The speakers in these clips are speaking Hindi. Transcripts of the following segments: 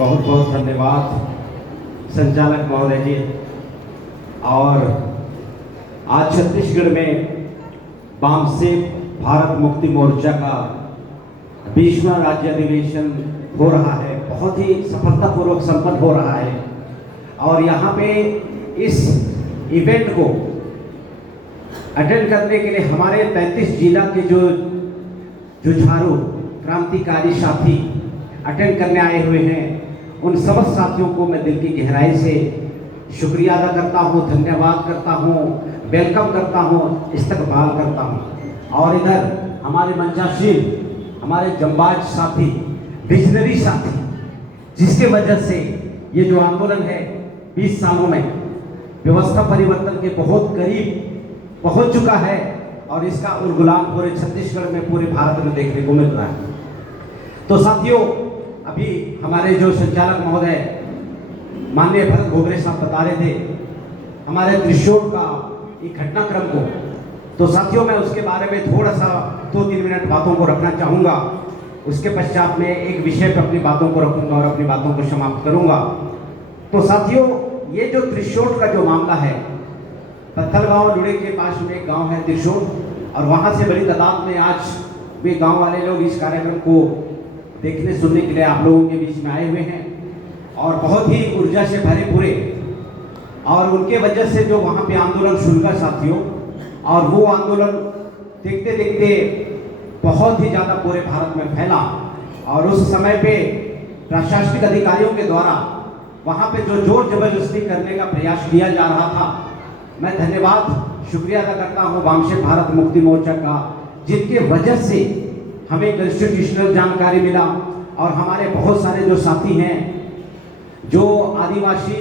बहुत बहुत धन्यवाद संचालक महोदय जी। और आज छत्तीसगढ़ में बाम से भारत मुक्ति मोर्चा का 20वां राज्य अधिवेशन हो रहा है, बहुत ही सफलतापूर्वक संपन्न हो रहा है। और यहाँ पे इस इवेंट को अटेंड करने के लिए हमारे 33 जिला के जो जुझारू क्रांतिकारी साथी अटेंड करने आए हुए हैं, उन समस्त साथियों को मैं दिल की गहराई से शुक्रिया अदा करता हूँ, धन्यवाद करता हूँ, वेलकम करता हूँ, इस्तकबाल करता हूँ। और इधर हमारे मंचासीन, हमारे जंबाज साथी, विजनरी साथी, जिसके वजह से ये जो आंदोलन है 20 सालों में व्यवस्था परिवर्तन के बहुत करीब पहुंच चुका है और इसका उलगुलान पूरे छत्तीसगढ़ में, पूरे भारत में देखने को मिल रहा है। तो साथियों, अभी हमारे जो संचालक महोदय माननीय भरत घोगरे साहब बता रहे थे हमारे त्रिशूल का एक घटनाक्रम को, तो साथियों मैं उसके बारे में थोड़ा सा 2-3 मिनट बातों को रखना चाहूँगा। उसके पश्चात में एक विषय पर अपनी बातों को रखूँगा और अपनी बातों को समाप्त करूँगा। तो साथियों, ये जो त्रिशूल का जो मामला है, पत्थलगांव लुड़े के पास में एक गाँव है त्रिशूल, और वहाँ से बड़ी तादाद में आज वे गाँव वाले लोग इस कार्यक्रम को देखने सुनने के लिए आप लोगों के बीच में आए हुए हैं और बहुत ही ऊर्जा से भरे पूरे। और उनके वजह से जो वहाँ पे आंदोलन शुरू हुआ साथियों, और वो आंदोलन देखते देखते बहुत ही ज़्यादा पूरे भारत में फैला। और उस समय पे प्रशासनिक अधिकारियों के द्वारा वहाँ पे जो जोर जबरदस्ती करने का प्रयास किया जा रहा था, मैं धन्यवाद शुक्रिया अदा करता हूँ वामशे भारत मुक्ति मोर्चा का, जिनके वजह से हमें कॉन्स्टिट्यूशनल जानकारी मिला। और हमारे बहुत सारे जो साथी हैं जो आदिवासी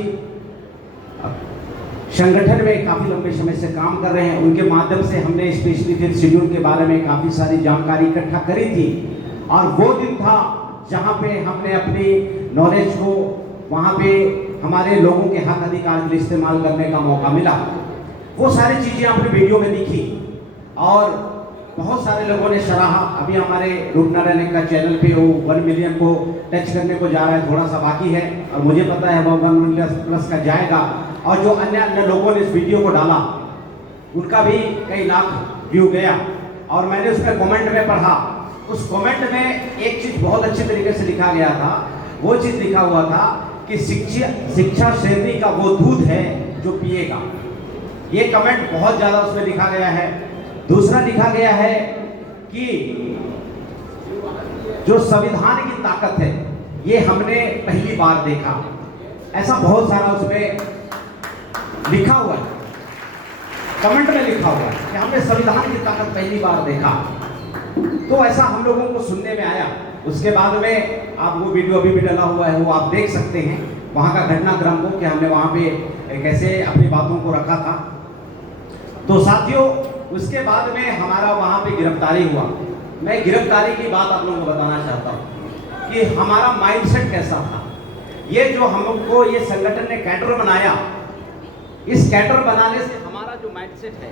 संगठन में काफ़ी लंबे समय से काम कर रहे हैं, उनके माध्यम से हमने स्पेशली फिर शेड्यूल के बारे में काफ़ी सारी जानकारी इकट्ठा करी थी। और वो दिन था जहाँ पे हमने अपनी नॉलेज को वहाँ पे हमारे लोगों के हक अधिकार के लिए इस्तेमाल करने का मौका मिला। वो सारी चीज़ें आपने वीडियो में दिखी और बहुत सारे लोगों ने सराहा। अभी हमारे रूपनारायण का चैनल पे वो 1 मिलियन को टच करने को जा रहा है, थोड़ा सा बाकी है और मुझे पता है वो 1 मिलियन प्लस का जाएगा। और जो अन्य अन्य लोगों ने इस वीडियो को डाला उनका भी कई लाख व्यू गया। और मैंने उसमें कमेंट में पढ़ा, उस कमेंट में एक चीज़ बहुत अच्छे तरीके से लिखा गया था। वो चीज़ लिखा हुआ था कि शिक्षा शेरनी का वो दूध है जो पिएगा। ये कमेंट बहुत ज़्यादा उसमें लिखा गया है। दूसरा लिखा गया है कि जो संविधान की ताकत है ये हमने पहली बार देखा। ऐसा बहुत सारा उसमें लिखा हुआ है, कमेंट में लिखा हुआ है कि हमने संविधान की ताकत पहली बार देखा। तो ऐसा हम लोगों को सुनने में आया। उसके बाद में आप वो वीडियो अभी भी डला हुआ है, वो आप देख सकते हैं वहाँ का घटनाक्रम को कि हमने वहाँ पे कैसे अपनी बातों को रखा था। तो साथियों, उसके बाद में हमारा वहाँ पे गिरफ्तारी हुआ। मैं गिरफ्तारी की बात आप लोगों को बताना चाहता हूँ कि हमारा माइंडसेट कैसा था। ये जो हमको ये संगठन ने कैडर बनाया, इस कैडर बनाने से हमारा जो माइंडसेट है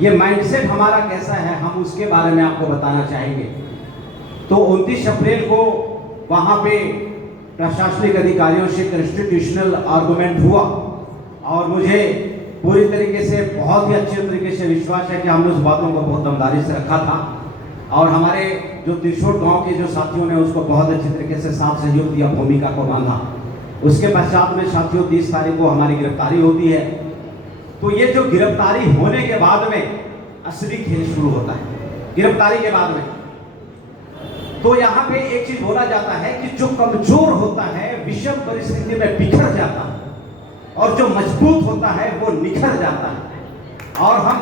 ये माइंडसेट हमारा कैसा है, हम उसके बारे में आपको बताना चाहेंगे। तो 29 अप्रैल को वहाँ पे प्रशासनिक अधिकारियों से कॉन्स्टिट्यूशनल आर्गुमेंट हुआ और मुझे पूरी तरीके से बहुत ही अच्छे तरीके से विश्वास है कि हमने उस बातों को बहुत दमदारी से रखा था। और हमारे जो त्रिशूल गांव के जो साथियों ने उसको बहुत अच्छे तरीके से साथ सहयोग दिया, भूमिका को बांधा। उसके पश्चात में साथियों 30 तारीख को हमारी गिरफ्तारी होती है। तो ये जो गिरफ्तारी होने के बाद में असली खेल शुरू होता है। गिरफ्तारी के बाद में तो यहाँ पे एक चीज बोला जाता है कि जो कमजोर होता है विषम परिस्थिति में बिखर जाता है और जो मजबूत होता है वो निखर जाता है। और हम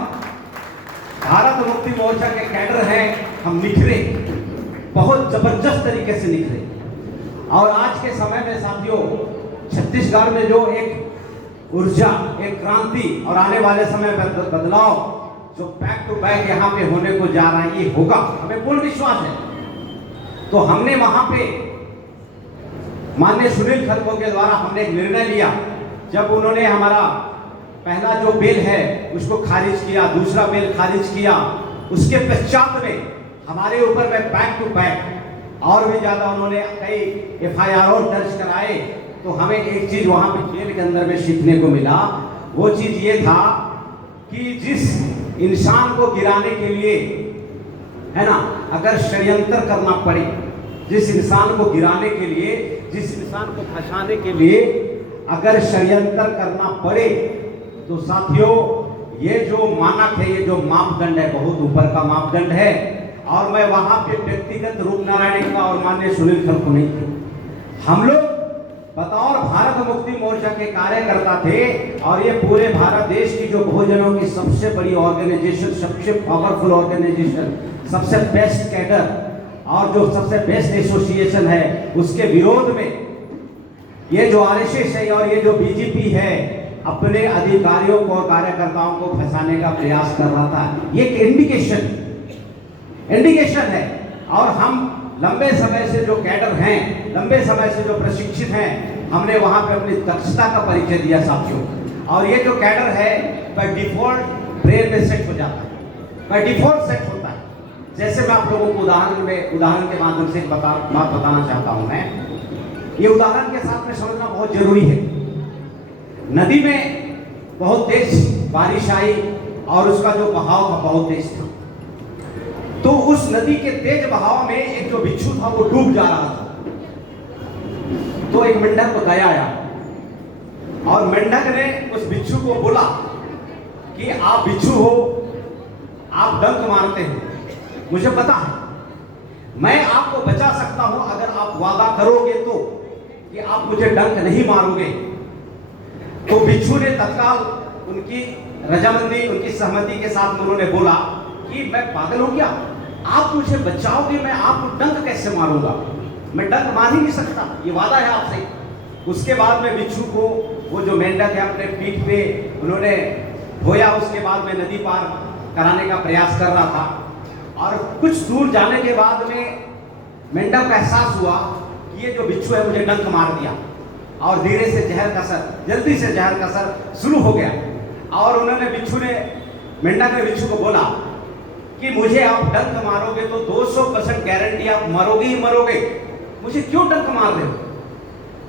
भारत मुक्ति मोर्चा के कैडर हैं, हम निखरे, बहुत जबरदस्त तरीके से निखरे। और आज के समय में साथियों छत्तीसगढ़ में जो एक ऊर्जा, एक क्रांति और आने वाले समय में बदलाव जो बैक टू बैक यहाँ पे होने को जा रहा है, ये होगा, हमें पूर्ण विश्वास है। तो हमने वहां पे माननीय सुनील खरगो के द्वारा हमने एक निर्णय लिया। जब उन्होंने हमारा पहला जो बिल है उसको खारिज किया, दूसरा बिल खारिज किया, उसके पश्चात में हमारे ऊपर में बैक टू बैक और भी ज़्यादा उन्होंने कई FIR दर्ज कराए। तो हमें एक चीज़ वहाँ पे जेल के अंदर में सीखने को मिला, वो चीज़ ये था कि जिस इंसान को गिराने के लिए, है ना, अगर षड्यंत्र करना पड़े, जिस इंसान को गिराने के लिए, जिस इंसान को फंसाने के लिए अगर षड्यंत्र करना पड़े, तो साथियों ये जो मानक है, ये जो मापदंड है, बहुत ऊपर का मापदंड है। और मैं वहां पे व्यक्तिगत रूप नारायण का और माननीय सुनील खर को नहीं थे, हम लोग बतौर भारत मुक्ति मोर्चा के कार्यकर्ता थे। और ये पूरे भारत देश की जो बहुजनों की सबसे बड़ी ऑर्गेनाइजेशन, सबसे पावरफुल ऑर्गेनाइजेशन, सबसे बेस्ट कैडर और जो सबसे बेस्ट एसोसिएशन है, उसके विरोध में ये जो RSS है और ये जो BJP है अपने अधिकारियों को और कार्यकर्ताओं को फंसाने का प्रयास कर रहा था। ये एक इंडिकेशन है। और हम लंबे समय से जो कैडर हैं, लंबे समय से जो प्रशिक्षित हैं, हमने वहां पे अपनी दक्षता का परिचय दिया साथियों। और ये जो कैडर है बाय डिफॉल्ट ब्रेन में सेट हो जाता है, बाय डिफॉल्ट सेट होता है। जैसे मैं आप लोगों को उदाहरण के माध्यम से एक बात बताना चाहता हूं। मैं ये उदाहरण के साथ में समझना बहुत जरूरी है। नदी में बहुत तेज बारिश आई और उसका जो बहाव था बहुत तेज था। तो उस नदी के तेज बहाव में एक जो बिच्छू था वो डूब जा रहा था। तो एक मेंढक को दया आया और मेंढक ने उस बिच्छू को बोला कि आप बिच्छू हो, आप डंक मारते हो, मुझे पता है, मैं आपको बचा सकता हूं अगर आप वादा करोगे तो कि आप मुझे डंक नहीं मारोगे। तो बिच्छू ने तत्काल उनकी रजामंदी, उनकी सहमति के साथ उन्होंने बोला कि मैं पागल हो गया, आप मुझे बचाओगे, मैं आपको डंक कैसे मारूंगा, मैं डंक मार ही नहीं सकता, ये वादा है आपसे। उसके बाद में बिच्छू को वो जो मेंढक है अपने पीठ पे उन्होंने धोया। उसके बाद में नदी पार कराने का प्रयास कर रहा था और कुछ दूर जाने के बाद में मेंढक को एहसास हुआ कि ये जो बिच्छू है मुझे डंक मार दिया और धीरे से जल्दी से जहर का असर शुरू हो गया। और उन्होंने मेंढक ने बिच्छू को बोला कि मुझे आप डंक मारोगे तो 200% गारंटी आप मरोगे ही मरोगे, मुझे क्यों डंक मार रहे हो।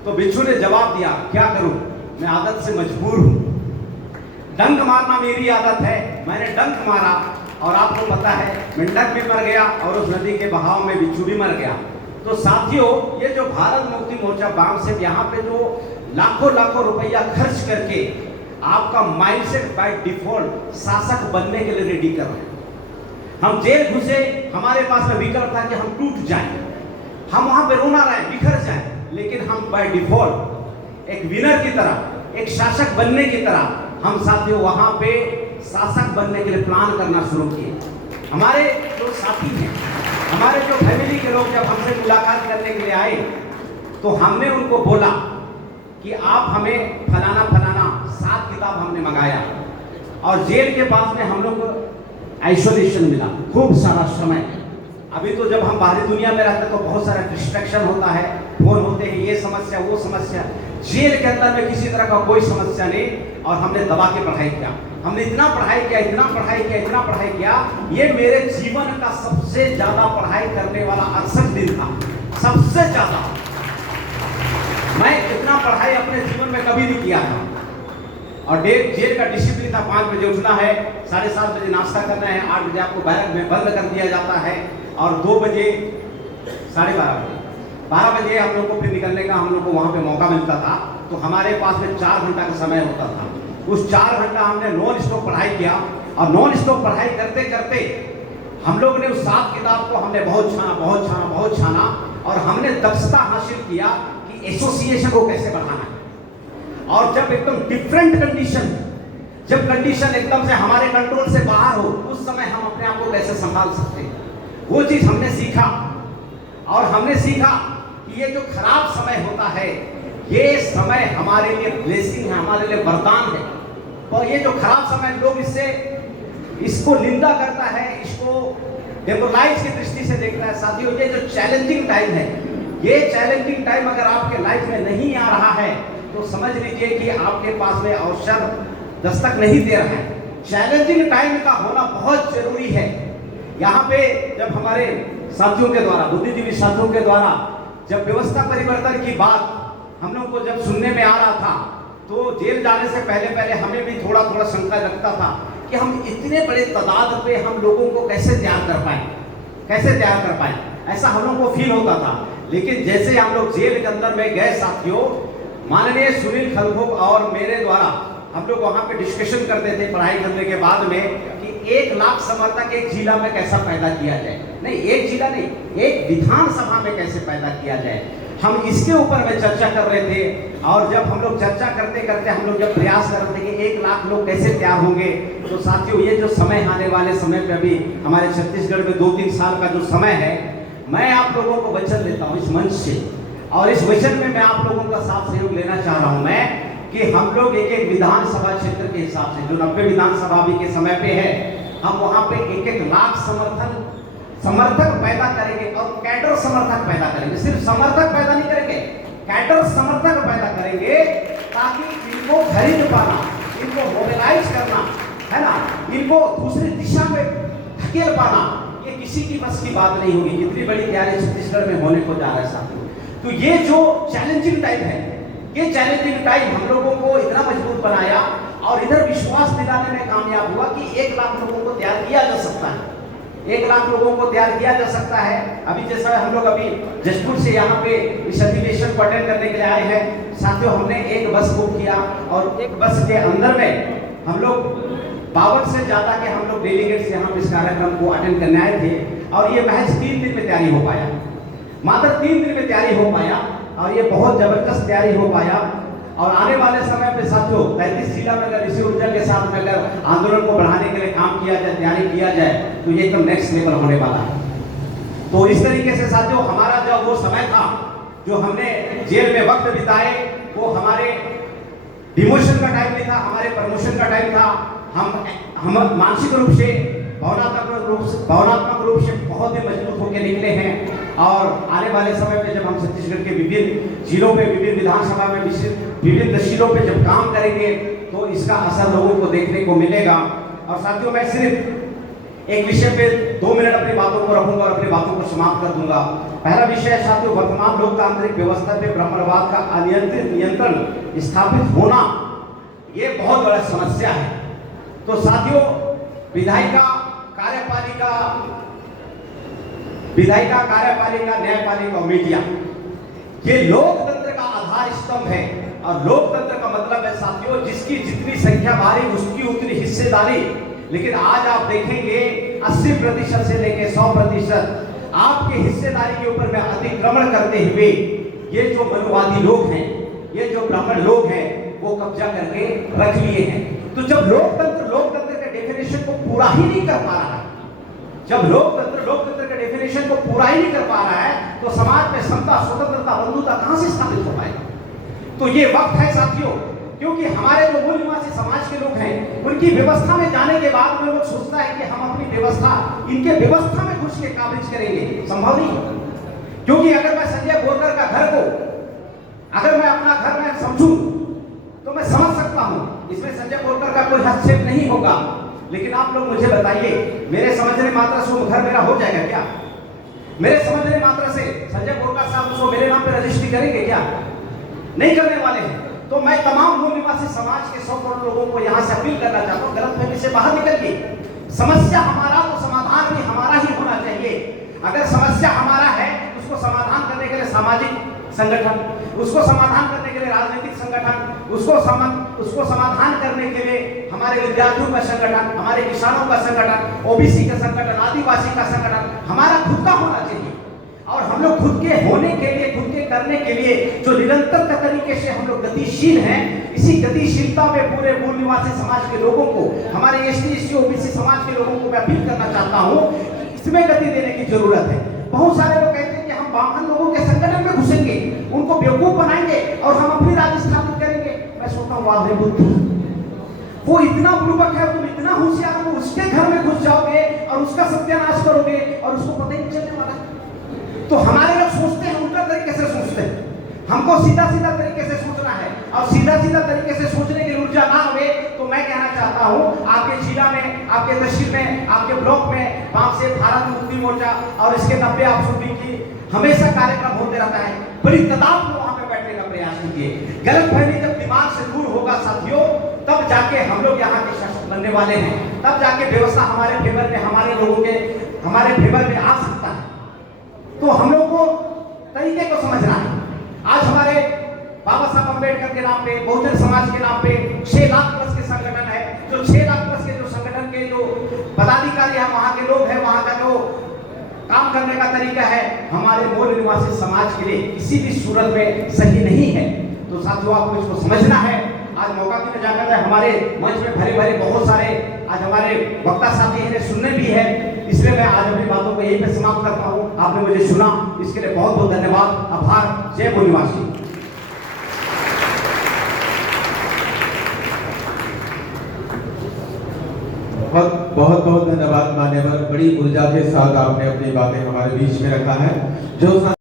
तो बिच्छू ने जवाब दिया, क्या करूं, मैं आदत से मजबूर हूं, डंक मारना मेरी आदत है, मैंने डंक मारा और आपको पता है मेंढक भी मर गया और उस नदी के बहाव में बिच्छू भी मर गया। तो साथियों ये जो भारत मुक्ति मोर्चा बामसेफ यहाँ पे जो लाखों रुपया खर्च करके आपका माइंडसेट बाय डिफॉल्ट शासक बनने के लिए रेडी कर रहे हैं। हम जेल घुसे, हमारे पास में विकल्प था कि हम टूट जाएं, हम वहां पे रोना रहे, बिखर जाएं, लेकिन हम बाय डिफॉल्ट एक विनर की तरह, एक शासक बनने की तरह हम साथियों वहां पे शासक बनने के लिए प्लान करना शुरू किए। हमारे जो साथी हैं, हमारे जो फैमिली के लोग जब हमसे मुलाकात करने के लिए आए तो हमने उनको बोला कि आप हमें फलाना 7 किताब हमने मंगाया और जेल के पास में हम लोग आइसोलेशन मिला, खूब सारा समय। अभी तो जब हम बाहरी दुनिया में रहते तो बहुत सारा डिस्ट्रैक्शन होता है, फोन होते हैं, ये समस्या वो समस्या। जेल के अंदर में किसी तरह का कोई समस्या नहीं और हमने दबा के पढ़ाई किया। हमने इतना पढ़ाई किया, ये मेरे जीवन का सबसे ज्यादा पढ़ाई करने वाला 68 दिन था, सबसे ज्यादा। मैं इतना पढ़ाई अपने जीवन में कभी नहीं किया था। और जेल का डिसिप्लिन था, 5 बजे उठना है, 7:30 बजे नाश्ता करना है, 8 बजे आपको बैरक में बंद कर दिया जाता है और 2 बजे 12:30 बजे हम लोग को फिर निकलने का हम लोग को वहाँ पे मौका मिलता था। तो हमारे पास में 4 घंटा का समय होता था। उस 4 घंटा हमने नॉन स्टॉप पढ़ाई किया और नॉन स्टॉप पढ़ाई करते करते हम लोग ने उस 7 किताब को हमने बहुत छाना और हमने दक्षता हासिल किया कि एसोसिएशन को कैसे बढ़ाना है। और जब एकदम डिफरेंट कंडीशन, जब कंडीशन एकदम से हमारे कंट्रोल से बाहर हो, उस समय हम अपने आप को कैसे संभाल सकते हैं, वो चीज हमने सीखा। और हमने सीखा कि ये जो खराब समय होता है, ये समय हमारे लिए ब्लेसिंग है, हमारे लिए वरदान है। और ये जो खराब समय लोग इसको निंदा करता है, इसको डेमोरलाइज की दृष्टि से देखता है। साथियों ये जो चैलेंजिंग टाइम है, ये चैलेंजिंग टाइम अगर आपके लाइफ में नहीं आ रहा है तो समझ लीजिए कि आपके पास में अवसर दस्तक नहीं दे रहा है। चैलेंजिंग टाइम का होना बहुत जरूरी है। यहाँ पे जब हमारे साथियों के द्वारा, बुद्धिजीवी साथियों के द्वारा जब व्यवस्था परिवर्तन की बात हम लोग को जब सुनने में आ रहा था, तो जेल जाने से पहले पहले हमें भी थोड़ा थोड़ा शंका लगता था कि हम इतने बड़े तादाद पे हम लोगों को कैसे तैयार कर पाए, कैसे तैयार कर पाए, ऐसा हम लोगों को फील होता था। लेकिन जैसे हम लोग जेल के अंदर में गए साथियों, माननीय सुनील खलखो और मेरे द्वारा हम लोग वहां पे डिस्कशन करते थे पढ़ाई करने के बाद में कि 1 लाख समर्थक एक जिला में कैसा पैदा किया जाए, नहीं एक जिला नहीं, एक विधानसभा में कैसे पैदा किया जाए, हम इसके ऊपर में चर्चा कर रहे थे। और जब हम लोग चर्चा करते करते हम लोग जब प्रयास कर रहे थे कि 1 लाख लोग कैसे तैयार होंगे, तो साथियों ये जो समय आने वाले समय पे अभी हमारे छत्तीसगढ़ में 2-3 साल का जो समय है, मैं आप लोगों को वचन देता हूँ इस मंच से, और इस वचन में मैं आप लोगों का साथ सहयोग लेना चाह रहा हूँ मैं कि हम लोग एक एक विधानसभा क्षेत्र के हिसाब से, जो 90 विधानसभा अभी के समय पे है, हम वहाँ पे 1-1 लाख समर्थक पैदा करेंगे और कैडर समर्थक पैदा करेंगे। सिर्फ समर्थक पैदा नहीं करेंगे, कैडर समर्थक पैदा करेंगे, ताकि इनको खरीद पाना, इनको मोबिलाइज करना है ना, इनको दूसरी दिशा में धकेल पाना, ये किसी की बस की बात नहीं होगी। इतनी बड़ी तैयारी छत्तीसगढ़ में होने को जा रहा है साथियों। तो ये जो चैलेंजिंग टाइम है, ये चैलेंजिंग टाइम हम लोगों को इतना मजबूत बनाया और इधर विश्वास दिलाने में कामयाब हुआ कि 1 लाख लोगों को तैयार किया जा सकता है, 1 लाख लोगों को तैयार किया जा सकता है। अभी जैसा हम लोग अभी जशपुर से यहाँ पे इस अधिवेशन को अटेंड करने के लिए आए हैं साथियों, हमने एक बस बुक किया और एक बस के अंदर में हम लोग 52 से ज्यादा के हम लोग डेलीगेट्स यहाँ पे इस कार्यक्रम को अटेंड करने आए थे, और ये महज 3 दिन में तैयारी हो पाया, मात्र 3 दिन में तैयारी हो पाया, और ये बहुत जबरदस्त तैयारी हो पाया। और आने वाले समय पे साथियों 33 जिला में अगर इसी ऊर्जा के साथ में अगर आंदोलन को बढ़ाने के लिए काम किया जाए, तैयारी किया जाए, तो ये एकदम नेक्स्ट लेवल होने वाला है। तो इस तरीके से साथियों हमारा जो वो समय था, जो हमने जेल में वक्त बिताए, वो हमारे डिमोशन का टाइम नहीं था, हमारे प्रमोशन का टाइम था। हम मानसिक रूप से, भावनात्मक रूप से बहुत ही मजबूत होकर निकले हैं, और आने वाले समय पे जब हम छत्तीसगढ़ के विभिन्न जिलों में, विभिन्न विधानसभा में, विभिन्न तहसीलों पे जब काम करेंगे, तो इसका असर लोगों को देखने को मिलेगा। और साथियों मैं सिर्फ एक विषय पे 2 मिनट अपनी बातों को रखूंगा और अपनी बातों को समाप्त कर दूंगा। पहला विषय है साथियों, वर्तमान लोकतांत्रिक व्यवस्था पे ब्राह्मणवाद का अनियंत्रित नियंत्रण स्थापित होना, ये बहुत बड़ा समस्या है। तो साथियों विधायिका, कार्यपालिका, न्यायपालिका और मीडिया, ये लोकतंत्र का आधार स्तंभ है। और लोकतंत्र का मतलब है साथियों, जिसकी जितनी संख्या भारी उसकी उतनी हिस्सेदारी। लेकिन आज आप देखेंगे 80% से लेकर 100% आपके हिस्सेदारी के ऊपर में अतिक्रमण करते हुए ये जो मनुवादी लोग हैं, ये जो ब्राह्मण लोग हैं, वो कब्जा करके रख लिए हैं। तो जब लोकतंत्र के डेफिनेशन को पूरा ही नहीं कर पा रहा है, जब लोकतंत्र के डेफिनेशन को पूरा ही नहीं कर पा रहा है, तो समाज में समता, स्वतंत्रता, बंधुता कहां से स्थापित हो पाएगी। तो ये वक्त है साथियों, क्योंकि हमारे जो मूल निवासी समाज के लोग हैं, उनकी व्यवस्था में जाने के बाद में लोग सोचता है कि हम अपनी व्यवस्था, इनके व्यवस्था में घुस के काबिज करेंगे, संभव नहीं होगा। क्योंकि अगर मैं संजय बोरकर का घर को, अगर मैं अपना घर में समझूं, तो मैं समझ सकता हूं इसमें संजय बोरकर का कोई हस्तक्षेप नहीं होगा। लेकिन आप लोग मुझे बताइए, मेरे समझने मात्रा से वो घर मेरा हो जाएगा क्या? मेरे समझने मात्रा से संजय बोरकर साहब उसको मेरे नाम पे रजिस्ट्री करेंगे क्या? नहीं करने वाले हैं। तो मैं तमाम मूल निवासी समाज के 100 करोड़ लोगों को यहाँ से अपील करना चाहता हूँ, गलतफहमी से बाहर निकलिए। समस्या हमारा, तो समाधान भी हमारा ही होना चाहिए। अगर समस्या हमारा है, उसको समाधान करने के लिए सामाजिक संगठन, उसको समाधान करने के लिए राजनीतिक संगठन, उसको समाधान करने के लिए हमारे विद्यार्थियों का संगठन, हमारे किसानों का संगठन, ओबीसी का संगठन, आदिवासी का संगठन हमारा खुद का होना चाहिए। और हम लोग खुद के होने के लिए, खुद के करने के लिए जो निरंतर तरीके से हम लोग गतिशील हैं, इसी गतिशीलता में पूरे मूल निवासी समाज के लोगों को, हमारे एसटी ओबीसी समाज के लोगों को मैं अपील करना चाहता हूं कि इसमें गति देने की जरूरत है। बहुत सारे लोग कहते हैं कि हम वामन लोगों के संगठन में घुसेंगे, उनको बेवकूफ बनाएंगे और हम अपनी राज स्थापित करेंगे। मैं सोचता हूँ वाह रे बुद्धू, वो इतना बुर्बक है, तुम इतना होशियार हो, उसके घर में घुस जाओगे और उसका सत्यानाश करोगे और उसको पता ही नहीं चलने वाला। तो हमारे लोग सोचते हैं, उल्टा तरीके से सोचते हैं। हमको सीधा तरीके से सोचना है, और सीधा तरीके से सोचने की ऊर्जा ना हो, तो मैं कहना चाहता चाहता हूँ आपके जिला में, आपके तहसील में, आपके ब्लॉक में बाम से भारत मुक्ति मोर्चा और इसके 90 अफसरों की हमेशा कार्यक्रम होते रहता है। बड़ी तादाद में वहां पे बैठने का प्रयास कीजिए। गलतफहमी जब दिमाग से दूर होगा साथियों, तब जाके हम लोग यहाँ के शासक बनने वाले हैं, तब जाके व्यवस्था हमारे फेवर में, हमारे लोगों के हमारे फेवर में आ सकता है। तो हम लोग को तरीके को समझना है। आज हमारे बाबा साहब अम्बेडकर के नाम पे, बहुजन समाज के नाम पे 6 लाख प्लस के संगठन है। जो 6 लाख प्लस के जो संगठन के जो पदाधिकारी हैं, वहां के लोग हैं, वहां का जो काम करने का तरीका है, हमारे मूल निवासी समाज के लिए किसी भी सूरत में सही नहीं है। तो साथियों आपको इसको समझना है। आज मौका की नजाकत है, हमारे मंच में भरे भरे बहुत सारे आज हमारे वक्ता साथी हैं, सुनने भी है, इसलिए मैं आज अपनी बातों को यहीं पे समाप्त करता हूँ। आपने मुझे सुना, इसके लिए बहुत बहुत धन्यवाद, आभार। जय मूल निवासी। बहुत बहुत धन्यवाद मान्यवर, बड़ी ऊर्जा के साथ आपने अपनी बातें हमारे बीच में रखा है। जो